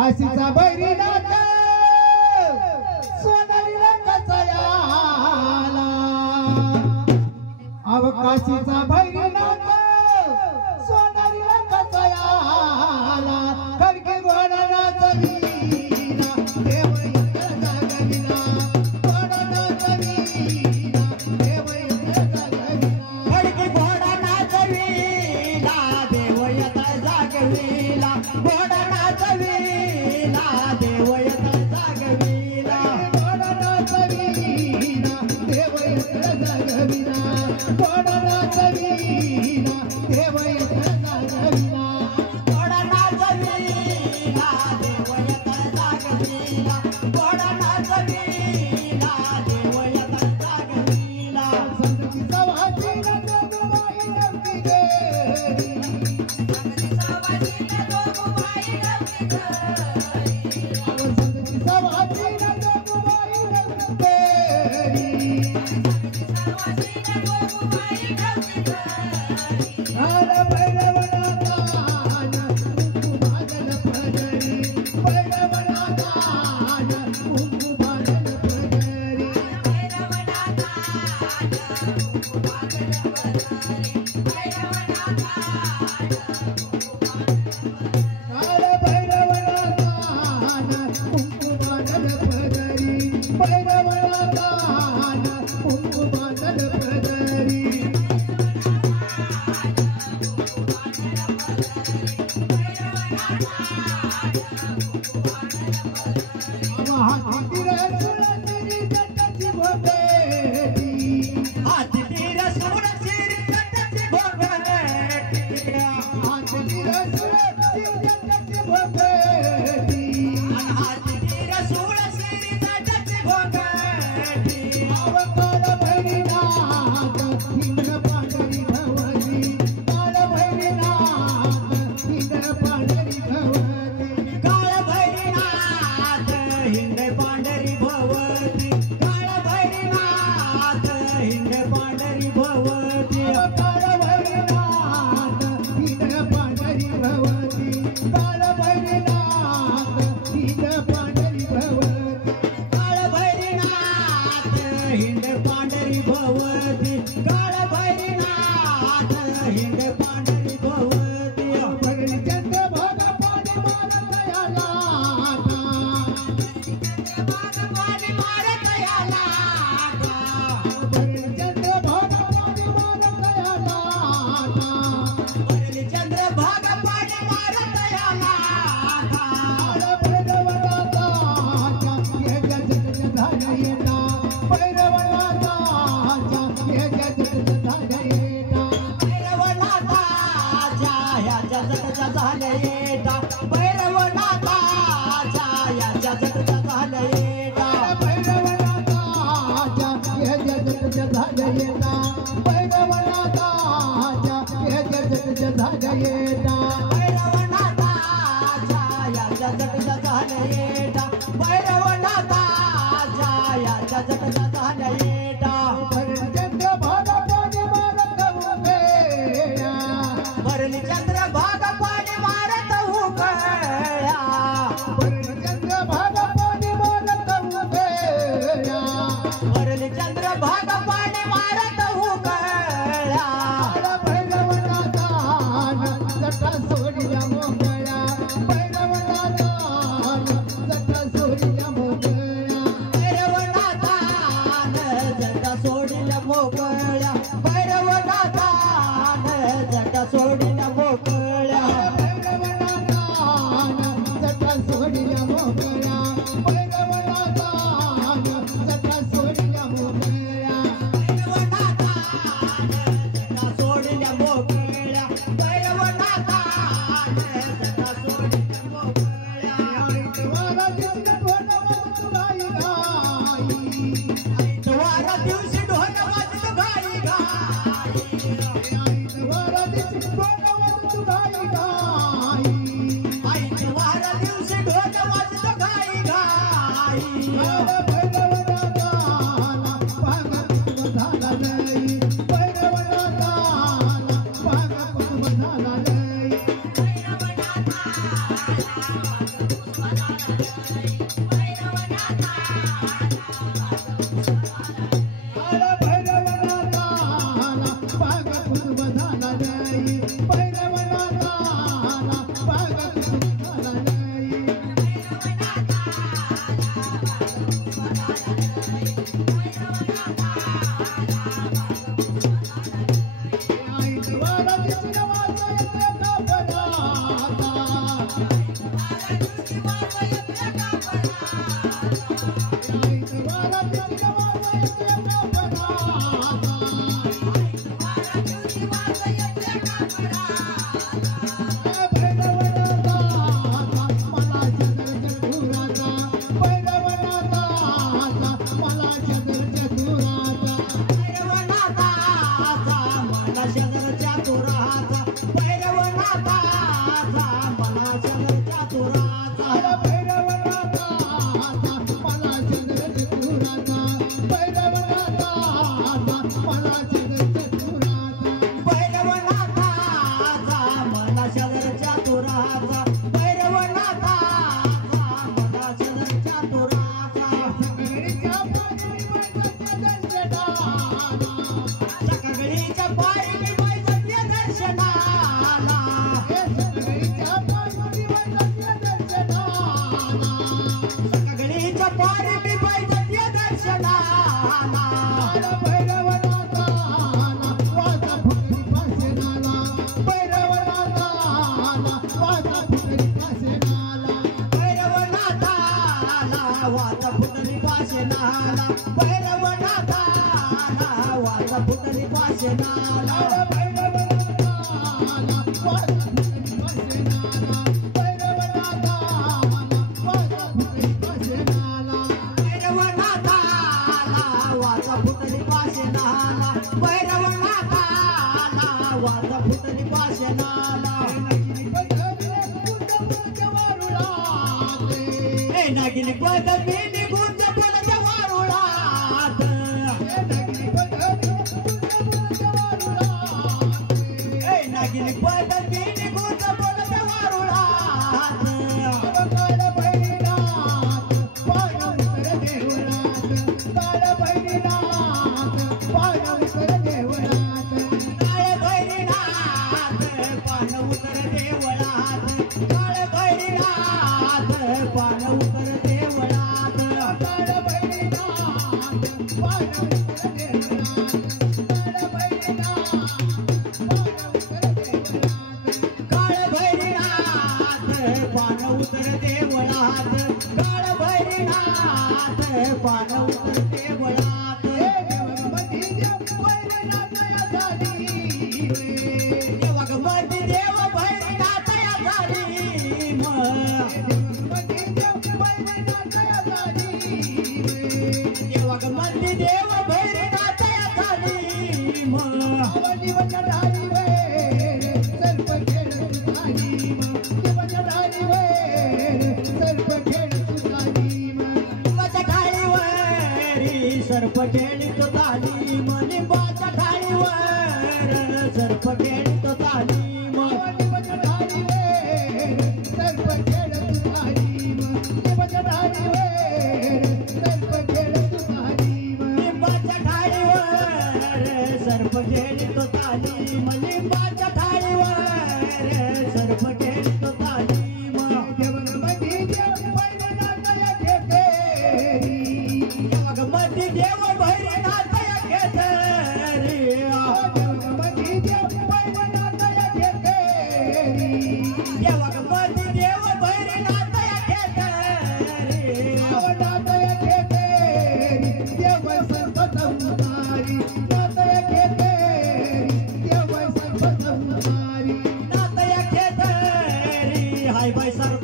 काशीचा बैरीनाथ सोनारी रंगाचा याला काशीचा बैरीनाथ सोनारी रंगाचा याला खडके घोडा नाचवीना देव इंद्र जागविना घोडा नाचवीना देव इंद्र जागविना खडके घोडा नाचविला देव येता जागविला घोडा नाचविला देव येता जागविला घोडा नाचवीना देव इंद्र जागविना घोडा नाचवीना देव इंद्र जागविना घोडा नाचविला देव येता जागविला घोडा नाचविला देव येता जागविला संगीता वाचीना जोगबाई नमती गेली संगीता वाचीना जोगबाई नमती आला भैरवनाथा कुंकू भाजन पदरी भैरवनाथा कुंकू भाजन पदरी आला भैरवनाथा कुंकू भाजन पदरी भैरवनाथा कुंकू भाजन पदरी हाती रसुळाची जटाची भोगेटी हाती रसुळाची जटाची भोगेटी हाती रसुळाची जटाची भोगेटी हाती रसुळाची जटाची भोगेटी अवकाळ भैरीनाथ हिंद पांढरी भवती काळ भैरीनाथ हिंद पांढरी भवती काळ भैरीनाथ हिंड पांढरी भवती काळ भैरीनाथ हिंड पांढरी भवती काळ भैरीनाथ हिंद पांढरी भवती काळ भैरीनाथ हिंद पांढरी भवती काळ भैरीनाथ हिंड पांढरी भवती काळ भैरीनाथ हिंड पांढरी भवती भगरीचंद भाग पाणी मारत याला पाणी मारत याला भगरीचंद भाग पाणी मारत याला चंद्र भाग पाणी मारत याला आला भैरवनाथा हे जगत झालं येता भैरवनाथा हे जगत झालं येता भैरवनाथाच्या ह्या जगतच्या झाल्या येता भैरवनाथाच्या ह्या जगतच्या झाल्या येता भैरवनाथाच्या हे जगत झालं येता भैरवनाथाच्या हे जगत झालं येता भैरवनाथाच्या ह्या जगतच्या झाल्या येता भैरवनाथाच्या ह्या जगतच्या झाल्या येता भरचंद्र भागा पाणी मारत उभेया भरली चंद्र भाग पाणी मारत उकळ्या भरचंद्र भागा पाणी मारत उभेया भरली चंद्र भाग पाणी मारत उकळ्या आला भैरवनाथा जटा सोडल्या मोकळ्या भैरवनाथा जटा सोडल्या मोकळ्या भैरवनाथान जटा सोडल्या मोकळ्या भैरवनाथान जटा सोडल्या मोकळ्या भैरवनाथान जटा सोडल्या मोकळ्या भैरवनाथान जटा सोडल्या मोकळ्या भैरवनाथान जटा सोडल्या मोकळ्या भैरवनाथान जटा सोडल्या मोकळ्या वारा दिसलं ढोल वाजत गाई गाई द्वारा दिवशी ढोल वाजत घाई घाई वारा दिसलं ढोल वाजत गाई गाई द्वारा दिवशी ढोल वाजत घाई घाई आला भैरवनाथाला पागा कुटुंब झाला नाही भैरवनाथाला पागा कुटुंब झाला नाही भैरवनाथा नागिनी पदवी निघून जपण्याच्या वारुळात नागिनी पदवी निघून जपण्याच्या वारुळात काळ भैरीनाथ पाणवकर देवळात काळ भैरीनाथ पाणवकर देवळात काळ भैरीनाथ पाणवकर देवळात काळ भैरीनाथ पाणवकर देवळात काळ भैरीनाथ पाणवकर देवळात काळ भैरीनाथ काळ भैरीनाथ पाणवकर देवळात काळ भैरीनाथ पाणवकर देवळात वाघमती देव भैरीनाथ झाली वाघमती देव भैरीनाथ झाली सर्प खेळतो तालीम लिंबाच्या ढाळीवर सर्प खेळतो तालीम लिंबाच्या ढाळीवर सर्प खेळतो तालीम लिंबाच्या ढाळीवर सर्प खेळतो तालीम लिंबाच्या ढाळीवर सर्प खेळतो तालीम लिंबाच्या ढाळीवर सर्प खेळतो तालीम वाघमती देव भैरीनाथ घेतरी वाघमती देव भैरीनाथ घेतरी देव सर्वसंहारी नाथय घेतरी देव सर्वसंहारी नाथय घेतरी हाय बाय सर्व